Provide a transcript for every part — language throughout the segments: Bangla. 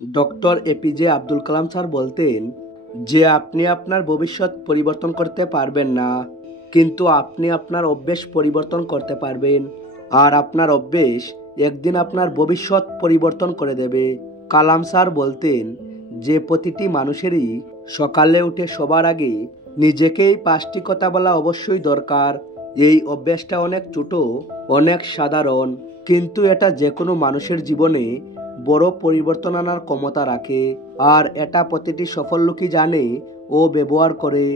Doctor APJ Abdul Kalam sir বলতেন যে আপনি আপনার ভবিষ্যৎ পরিবর্তন করতে পারবেন না, কিন্তু আপনি আপনার অভ্যেস পরিবর্তন করতে পারবেন। আর আপনার অভ্যেস একদিন আপনার ভবিষ্যৎ পরিবর্তন করে দেবে। কালাম স্যার বলতেন যে প্রতিটি মানুষেরই সকালে উঠে সবার আগে নিজেকেই 5টি কথা বলা অবশ্যই দরকার। এই অভ্যাসটা অনেক ছোট, অনেক সাধারণ, কিন্তু এটা যে কোনো মানুষের জীবনে বড় পরিবর্তন আনার ক্ষমতা রাখে। আর এটা প্রতিটি সফল লোকই জানে ও ব্যবহার করে।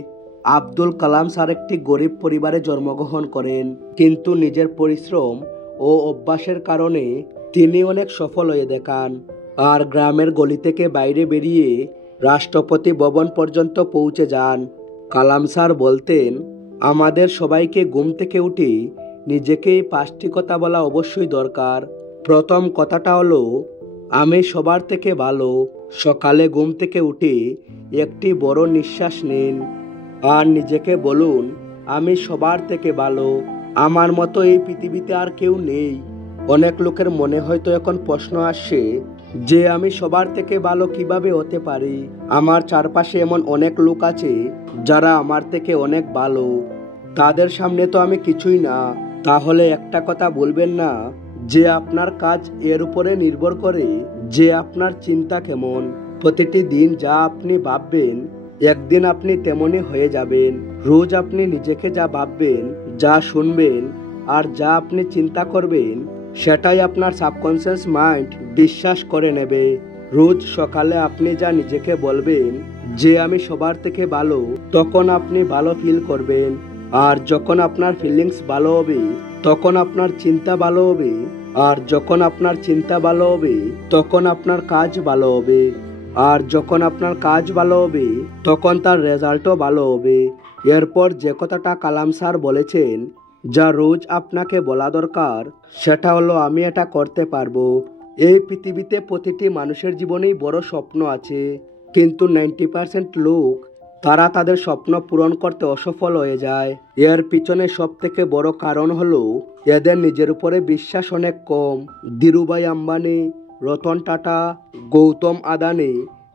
আব্দুল কালাম স্যার একটি গরিব পরিবারে জন্মগ্রহণ করেন, কিন্তু নিজের পরিশ্রম ও অভ্যাসের কারণে তিনি অনেক সফল হয়ে দেখান। আর গ্রামের গলি থেকে বাইরে বেরিয়ে রাষ্ট্রপতি ভবন পর্যন্ত পৌঁছে যান। কালাম স্যার বলতেন, আমাদের সবাইকে ঘুম থেকে উঠে নিজেকেই 5টি কথা বলা অবশ্যই দরকার। প্রথম কথাটা হলো, আমি সবার থেকে ভালো। সকালে ঘুম থেকে উঠে একটি বড় নিঃশ্বাস নিন আর নিজেকে বলুন, আমি সবার থেকে ভালো। আমার মতো এই পৃথিবীতে আর কেউ নেই। অনেক লোকের মনে হয়তো এখন প্রশ্ন আসছে যে আমি সবার থেকে ভালো কিভাবে হতে পারি। আমার চারপাশে এমন অনেক লোক আছে যারা আমার থেকে অনেক ভালো, তাদের সামনে তো আমি কিছুই না। তাহলে একটা কথা বলবেন না যে আপনার কাজ এর উপরে নির্ভর করে যে আপনার চিন্তা কেমন। প্রতিটি দিন যা আপনি ভাববেন একদিন আপনি তেমনই হয়ে যাবেন। রোজ আপনি নিজেকে যা ভাববেন, যা শুনবেন আর যা আপনি চিন্তা করবেন, সেটাই আপনার সাবকনসিয়াস মাইন্ড বিশ্বাস করে নেবে। রোজ সকালে আপনি যা নিজেকে বলবেন যে আমি সবার থেকে ভালো, তখন আপনি ভালো ফিল করবেন। আর যখন আপনার ফিলিংস ভালো হবে তখন আপনার চিন্তা ভালো হবে। আর যখন আপনার চিন্তা ভালো হবে তখন আপনার কাজ ভালো হবে। আর যখন আপনার কাজ ভালো হবে তখন তার রেজাল্টও ভালো হবে। এরপর যে কথাটা কালাম স্যার বলেছেন, যা রোজ আপনাকে বলা দরকার, সেটা হলো আমি এটা করতে পারবো। এই পৃথিবীতে প্রতিটি মানুষের জীবনেই বড় স্বপ্ন আছে, কিন্তু 90% লোক তারা তাদের স্বপ্ন পূরণ করতে অসফল হয়ে যায়। এর পিছনে সব থেকে বড় কারণ হলো এদের নিজের উপরে বিশ্বাস অনেক কম। Dhirubhai Ambani, Ratan Tata, Gautam Adani,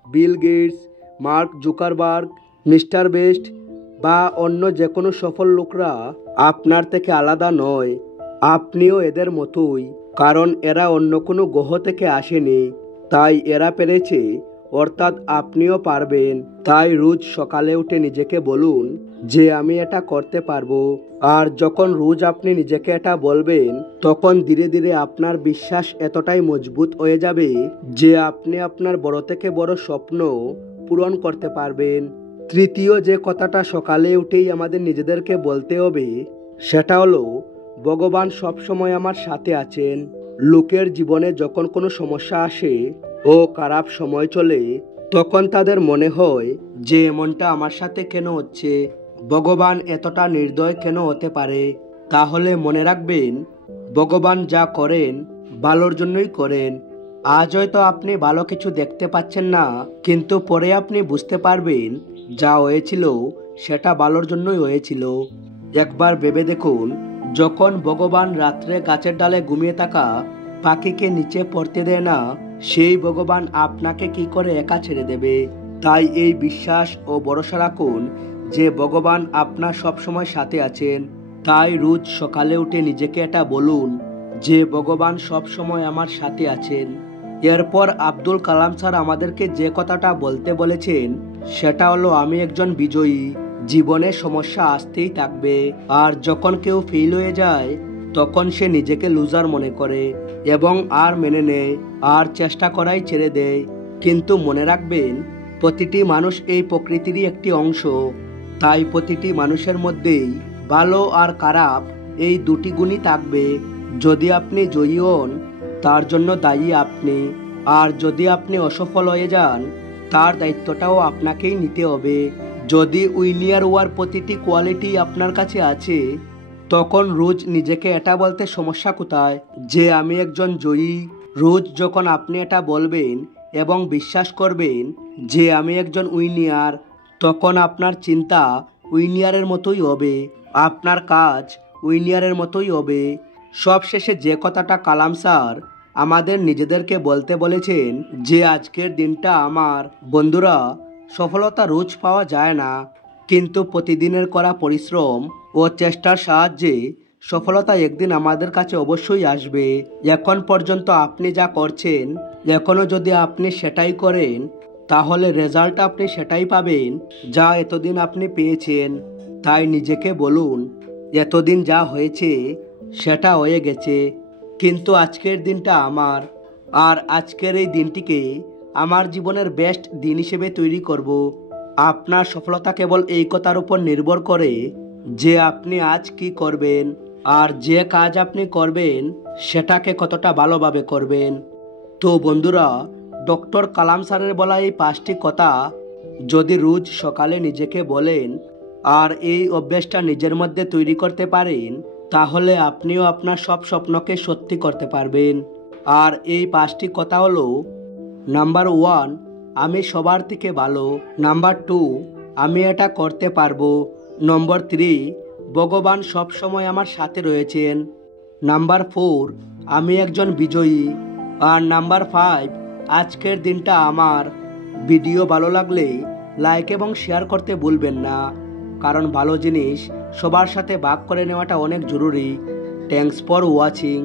Bill Gates, Mark Zuckerberg, Mister Beast বা অন্য যে কোনো সফল লোকরা আপনার থেকে আলাদা নয়। আপনিও এদের মতোই, কারণ এরা অন্য কোনো গ্রহ থেকে আসেনি, তাই এরা পেরেছে, অর্থাৎ আপনিও পারবেন। তাই রোজ সকালে উঠে নিজেকে বলুন যে আমি এটা করতে পারবো। আর যখন রোজ আপনি নিজেকে এটা বলবেন, তখন ধীরে ধীরে আপনার বিশ্বাস এতটাই মজবুত হয়ে যাবে যে আপনি আপনার বড় থেকে বড় স্বপ্ন পূরণ করতে পারবেন। তৃতীয় যে কথাটা সকালে উঠেই আমাদের নিজেদেরকে বলতে হবে, সেটা হলো ভগবান সবসময় আমার সাথে আছেন। লোকের জীবনে যখন কোনো সমস্যা আসে ও খারাপ সময় চলে, তখন তাদের মনে হয় যে এমনটা আমার সাথে কেন হচ্ছে, ভগবান এতটা নির্দয় কেন হতে পারে। তাহলে মনে রাখবেন, ভগবান যা করেন ভালোর জন্যই করেন। আজ হয়তো আপনি ভালো কিছু দেখতে পাচ্ছেন না, কিন্তু পরে আপনি বুঝতে পারবেন যা হয়েছিল সেটা ভালোর জন্যই হয়েছিল। একবার ভেবে দেখুন, যখন ভগবান রাত্রে গাছের ডালে ঘুমিয়ে থাকা পাখিকে নিচে পড়তে দেয় না, সেই ভগবান আপনাকে কি করে একা ছেড়ে দেবে। তাই এই বিশ্বাস ও ভরসা রাখুন যে ভগবান আপনার সবসময় সাথে আছেন। তাই রোজ সকালে উঠে নিজেকে এটা বলুন যে ভগবান সবসময় আমার সাথে আছেন। এরপর আব্দুল কালাম স্যার আমাদেরকে যে কথাটা বলতে বলেছেন, সেটা হলো আমি একজন বিজয়ী। জীবনে সমস্যা আসতেই থাকবে, আর যখন কেউ ফেল হয়ে যায় তখন সে নিজেকে লুজার মনে করে এবং আর মেনে নেয় আর চেষ্টা করাই ছেড়ে দেয়। কিন্তু মনে রাখবেন, প্রতিটি মানুষ এই প্রকৃতিরই একটি অংশ। তাই প্রতিটি মানুষের মধ্যেই ভালো আর খারাপ এই দুটি গুণই থাকবে। যদি আপনি জয়ী হন, তার জন্য দায়ী আপনি। আর যদি আপনি অসফল হয়ে যান, তার দায়িত্বটাও আপনাকেই নিতে হবে। যদি উইনিয়ার হওয়ার প্রতিটি কোয়ালিটি আপনার কাছে আছে, তখন রোজ নিজেকে এটা বলতে সমস্যা কোথায় যে আমি একজন জয়ী। রোজ যখন আপনি এটা বলবেন এবং বিশ্বাস করবেন যে আমি একজন উইনিয়ার, তখন আপনার চিন্তা উইনিয়ারের মতোই হবে, আপনার কাজ উইনিয়ারের মতোই হবে। সবশেষে যে কথাটা কালাম স্যার আমাদের নিজেদেরকে বলতে বলেছেন যে আজকের দিনটা আমার। বন্ধুরা, সফলতা রোজ পাওয়া যায় না, কিন্তু প্রতিদিনের করা পরিশ্রম ও চেষ্টার সাহায্যে সফলতা একদিন আমাদের কাছে অবশ্যই আসবে। এখন পর্যন্ত আপনি যা করছেন, এখনও যদি আপনি সেটাই করেন, তাহলে রেজাল্ট আপনি সেটাই পাবেন যা এতদিন আপনি পেয়েছেন। তাই নিজেকে বলুন, এতদিন যা হয়েছে সেটা হয়ে গেছে, কিন্তু আজকের দিনটা আমার। আর আজকের এই দিনটিকে আমার জীবনের বেস্ট দিন হিসেবে তৈরি করব। আপনার সফলতা কেবল এই কথার উপর নির্ভর করে যে আপনি আজ কি করবেন, আর যে কাজ আপনি করবেন সেটাকে কতটা ভালোভাবে করবেন। তো বন্ধুরা, ডক্টর কালাম স্যারের বলা এই 5টি কথা যদি রোজ সকালে নিজেকে বলেন আর এই অভ্যাসটা নিজের মধ্যে তৈরি করতে পারেন, তাহলে আপনিও আপনার সব স্বপ্নকে সত্যি করতে পারবেন। আর এই 5টি কথা হলো: নাম্বার 1, আমি সবার থেকে ভালো। নাম্বার 2, আমি এটা করতে পারবো। নম্বর 3, ভগবান সবসময় আমার সাথে রয়েছেন। নাম্বার 4, আমি একজন বিজয়ী। আর নাম্বার 5, আজকের দিনটা আমার। ভিডিও ভালো লাগলে লাইক এবং শেয়ার করতে ভুলবেন না, কারণ ভালো জিনিস সবার সাথে ভাগ করে নেওয়াটা অনেক জরুরি। Thanks for watching.